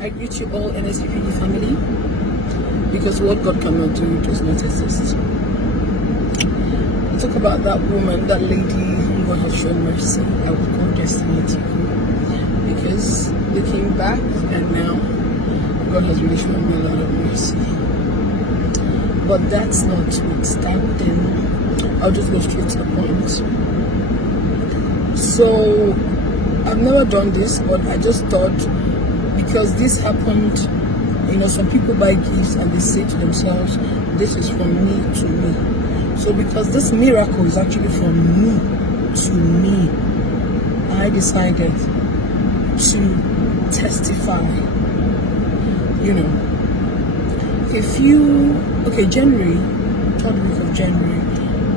I greet you all NSPPD family, because what God cannot do does not exist. I talk about that woman, that lady whom God has shown mercy. I would call Destiny ETIKO, because they came back and now God has really shown me a lot of mercy. But that's not notwithstanding. I'll just go straight to the point. So I've never done this, but I just thought, because this happened, some people buy gifts and they say to themselves, this is from me to me. So because this miracle is actually from me to me, I decided to testify. January, 3rd week of January,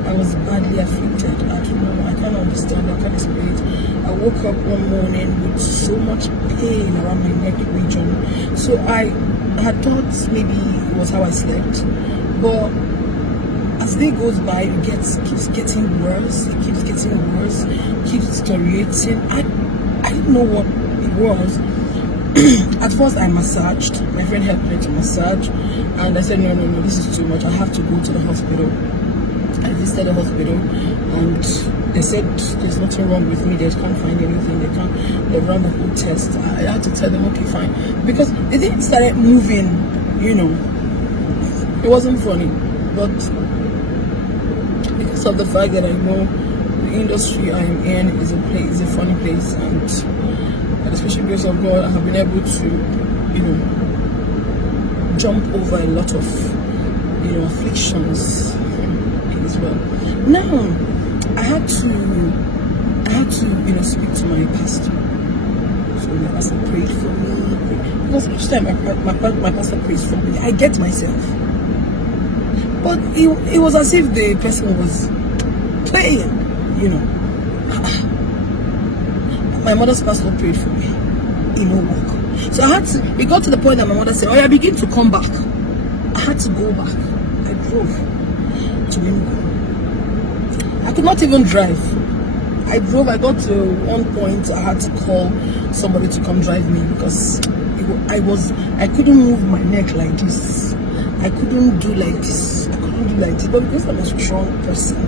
I was badly afflicted. I don't know, I can't understand, I can't explain it. I woke up one morning with so much pain around my neck region. So I had thought maybe it was how I slept. But as day goes by, it keeps getting worse. It keeps getting worse, keeps deteriorating. I didn't know what it was. At first I massaged. My friend helped me to massage, and I said, no, this is too much. I have to go to the hospital. I visited the hospital, and they said there's nothing wrong with me. They can't find anything. They ran the whole test. I had to tell them, okay, fine, because the thing started moving. It wasn't funny, but because of the fact that I know the industry I am in is a funny place, and especially because of God, I have been able to, jump over a lot of, afflictions as well. Now, I had to, speak to my pastor. So my pastor prayed for me, because each time my pastor prays for me, I get myself. But it was as if the person was playing, My mother's pastor prayed for me. It won't work. So it got to the point that my mother said, I begin to come back. I had to go back. I drove to Nollywood. I could not even drive. I got to one point, I had to call somebody to come drive me, because I couldn't move my neck like this. I couldn't do like this. But because I'm a strong person,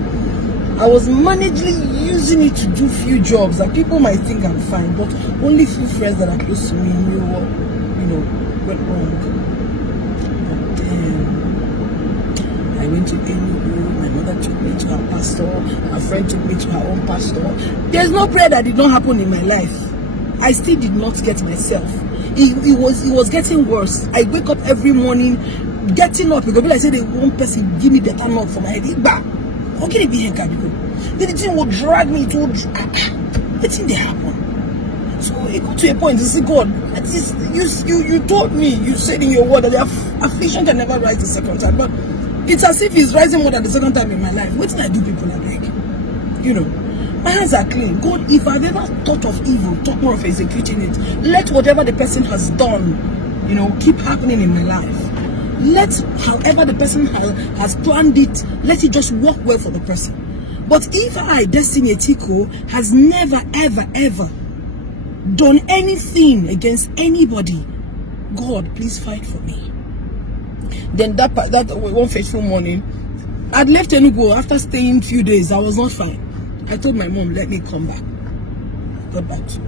I was managing using it to do few jobs that people might think I'm fine, but only few friends that are close to me knew what, went wrong. But then I went to Nollywood. My mother took me to her pastor. Her friend took me to her own pastor. There's no prayer that did not happen in my life. I still did not get myself. It was getting worse. I wake up every morning, getting up, because I said, one person give me better knock for my head. How can it be here, Kabiko? The thing will drag me to the thing they happen. So it got to a point to say, God, at least you told me, you said in your word that the affliction can never rise the second time. But it's as if it's rising more than the second time in my life. What did I do, people are like? My hands are clean. God, if I've ever thought of evil, thought more of executing it, let whatever the person has done, keep happening in my life. Let however the person has planned it, let it just work well for the person. But if I, Destiny ETIKO, has never ever done anything against anybody, God, please fight for me. Then that one fateful morning, I'd left Enugu after staying few days. I was not fine. I told my mom, let me come back. I got back to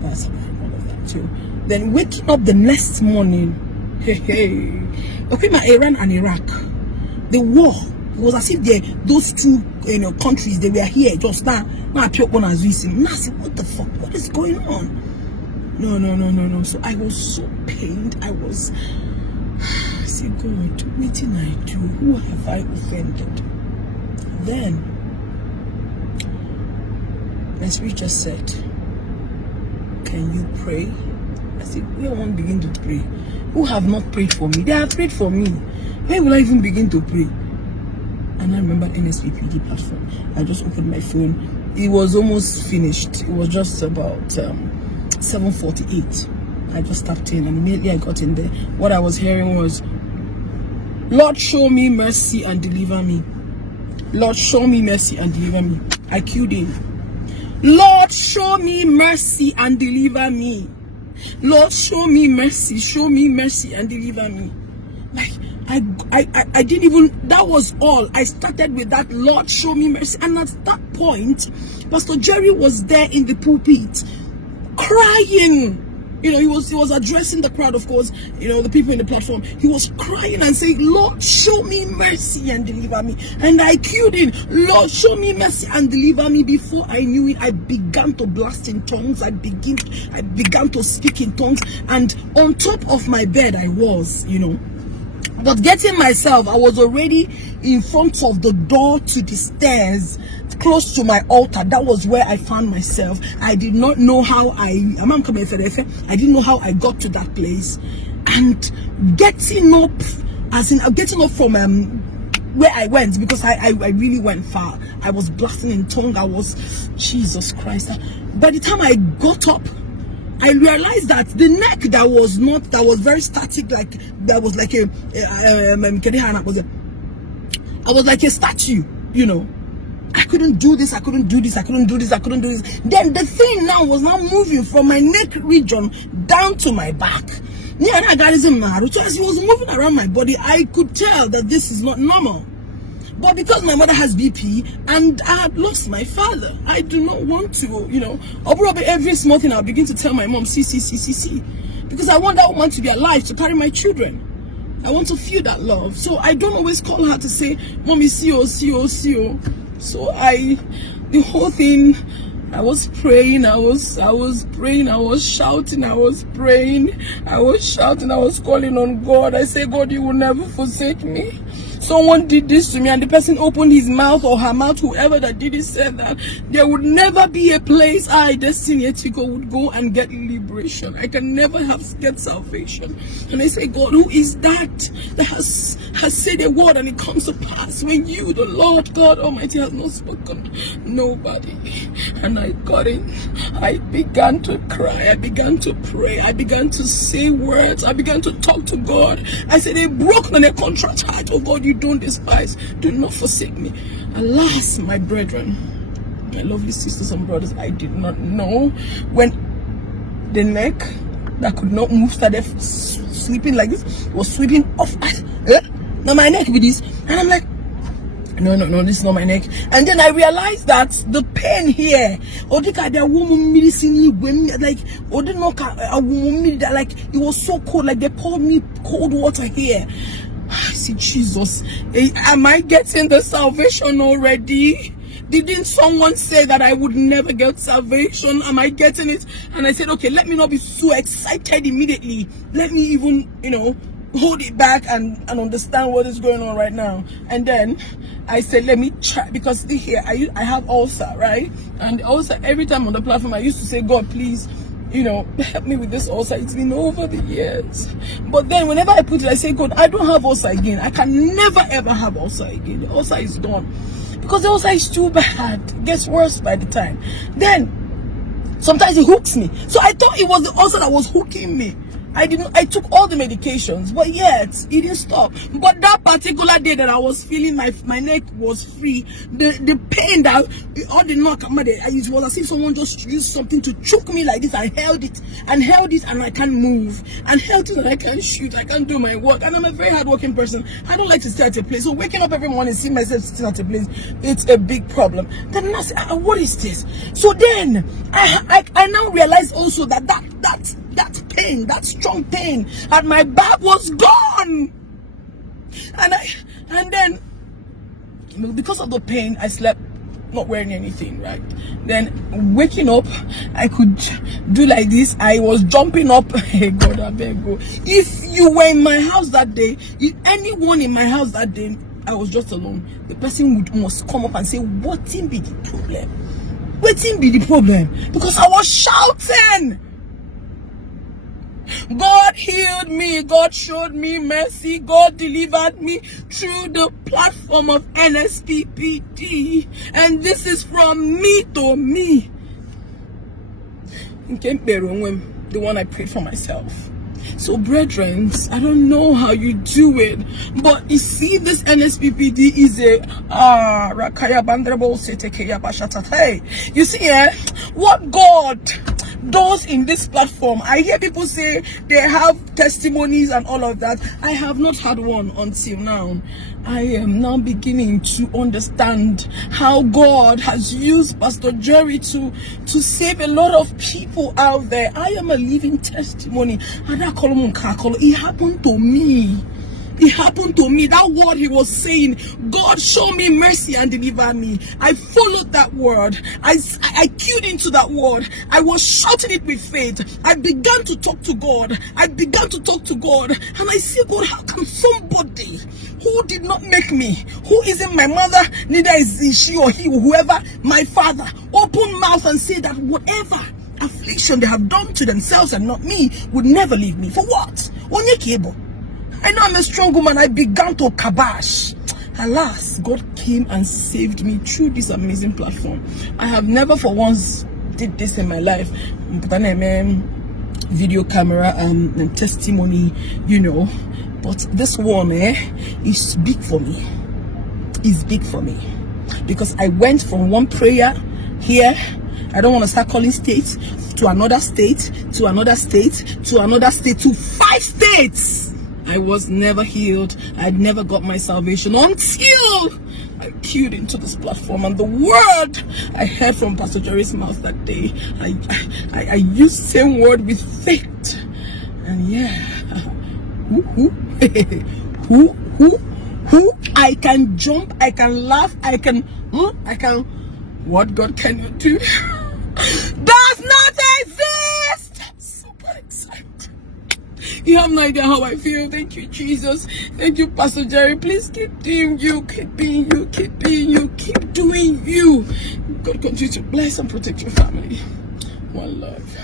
that's all of that too. Then waking up the next morning, okay, my Iran and Iraq, the war was as if those two countries, they were here just now. Now I pure one as we see. Now I said, what the fuck? What is going on? No. So I was so pained. I said, God, what did I do? Who have I offended? Then my spirit just said, can you pray? I said, where won't begin to pray? Who have not prayed for me? They have prayed for me. Where will I even begin to pray? And I remember NSPPD platform. I just opened my phone. It was almost finished. It was just about 7:48. I just tapped in, and immediately I got in there. What I was hearing was, Lord, show me mercy and deliver me. Lord, show me mercy and deliver me. I queued in. Lord, show me mercy and deliver me. Lord, show me mercy and deliver me. Like, I didn't even, that was all. I started with that, Lord, show me mercy. And at that point, Pastor Jerry was there in the pulpit, crying. You know, he was addressing the crowd, of course, you know, the people in the platform. He was crying and saying, Lord, show me mercy and deliver me. And I cued in, Lord, show me mercy and deliver me. Before I knew it, I began to blast in tongues. I began to speak in tongues. And on top of my bed, I was, you know. But getting myself, I was already in front of the door to the stairs, close to my altar. That was where I found myself. I did not know how I didn't know how I got to that place. And getting up, as in getting up from where I went, because I really went far. I was blasting in tongue. I was, Jesus Christ. By the time I got up, I realized that the neck that was very static, like that was like I was like a statue, you know. I couldn't do this, I couldn't do this, I couldn't do this, I couldn't do this. Then the thing now was now moving from my neck region down to my back. So as it was moving around my body, I could tell that this is not normal. But because my mother has BP and I had lost my father, I do not want to, you know, or probably every small thing I'll begin to tell my mom, see. Because I want that woman to be alive, to carry my children. I want to feel that love. So I don't always call her to say, Mommy, see you. So the whole thing, I was praying, I was praying, I was shouting, I was praying, I was shouting, I was calling on God. I say, God, you will never forsake me. Someone did this to me, and the person opened his mouth or her mouth, whoever that did it said that there would never be a place Destiny ETIKO would go and get liberation. I can never get salvation. And I say, God, who is that has said a word and it comes to pass when you, the Lord God Almighty, has not spoken? Nobody. And I got in. I began to cry. I began to pray. I began to say words. I began to talk to God. I said, a broken and a contrite heart, oh God, you don't despise. Do not forsake me. Alas, my brethren, my lovely sisters and brothers, I did not know when the neck that could not move started sweeping like this, was sweeping off. Now my neck with this, and I'm like, no, this is not my neck. And then I realized that the pain here, like it was so cold, like they poured me cold water here. I see, Jesus, am I getting the salvation already? Didn't someone say that I would never get salvation? Am I getting it? And I said, okay, let me not be so excited immediately. Let me even, you know, hold it back and understand what is going on right now. And then I said, let me try, because here I have ulcer, right? And also every time on the platform I used to say, God, please, you know, help me with this ulcer. It's been over the years. But then whenever I put it, I say, God, I don't have ulcer again. I can never ever have ulcer again. The ulcer is gone. Because the ulcer is too bad. It gets worse by the time. Then sometimes it hooks me. So I thought it was the ulcer that was hooking me. I took all the medications, but yet it didn't stop. But that particular day that I was feeling my neck was free, the pain that all the knock, it was as if someone just used something to choke me like this. I held it and I can't move, and held it and I can't shoot, I can't do my work. And I'm a very hardworking person. I don't like to stay at a place. So waking up every morning, seeing myself sitting at a place, it's a big problem. Then I said, what is this? So then I now realized also that pain, that strong pain at my back was gone. And then because of the pain, I slept not wearing anything, right? Then waking up, I could do like this. I was jumping up. Hey God, I beg go. If you were in my house that day, if anyone in my house that day, I was just alone, the person must come up and say, what be the problem? What be the problem? Because I was shouting. God healed me. God showed me mercy. God delivered me through the platform of NSPPD. And this is from me to me. The one I prayed for myself. So brethren, I don't know how you do it, but you see, this NSPPD is a you see, what God those in this platform, I hear people say they have testimonies and all of that. I have not had one until now. I am now beginning to understand how God has used Pastor Jerry to save a lot of people out there. I am a living testimony. And it happened to me. It happened to me. That word he was saying, God, show me mercy and deliver me. I followed that word. I queued into that word. I was shouting it with faith. I began to talk to God. And I say, God, how can somebody who did not make me, who isn't my mother, neither is she or he or whoever, my father, open mouth and say that whatever affliction they have done to themselves and not me would never leave me? For what? I know I'm a strong woman. I began to kabash. Alas, God came and saved me through this amazing platform. I have never for once did this in my life. Video camera and testimony, you know. But this one is big for me. It's big for me. Because I went from one prayer here. I don't want to start calling states, to another state, to another state, to another state, to 5 states. I was never healed. I'd never got my salvation until I queued into this platform, and the word I heard from Pastor Jerry's mouth that day, I used the same word with faith. And yeah, I can jump, I can laugh, I can, what God cannot do does not exist. I'm super excited. You have no idea how I feel. Thank you, Jesus. Thank you, Pastor Jerry. Please keep doing you, keep being you, keep being you, keep doing you. God continue to bless and protect your family. One love.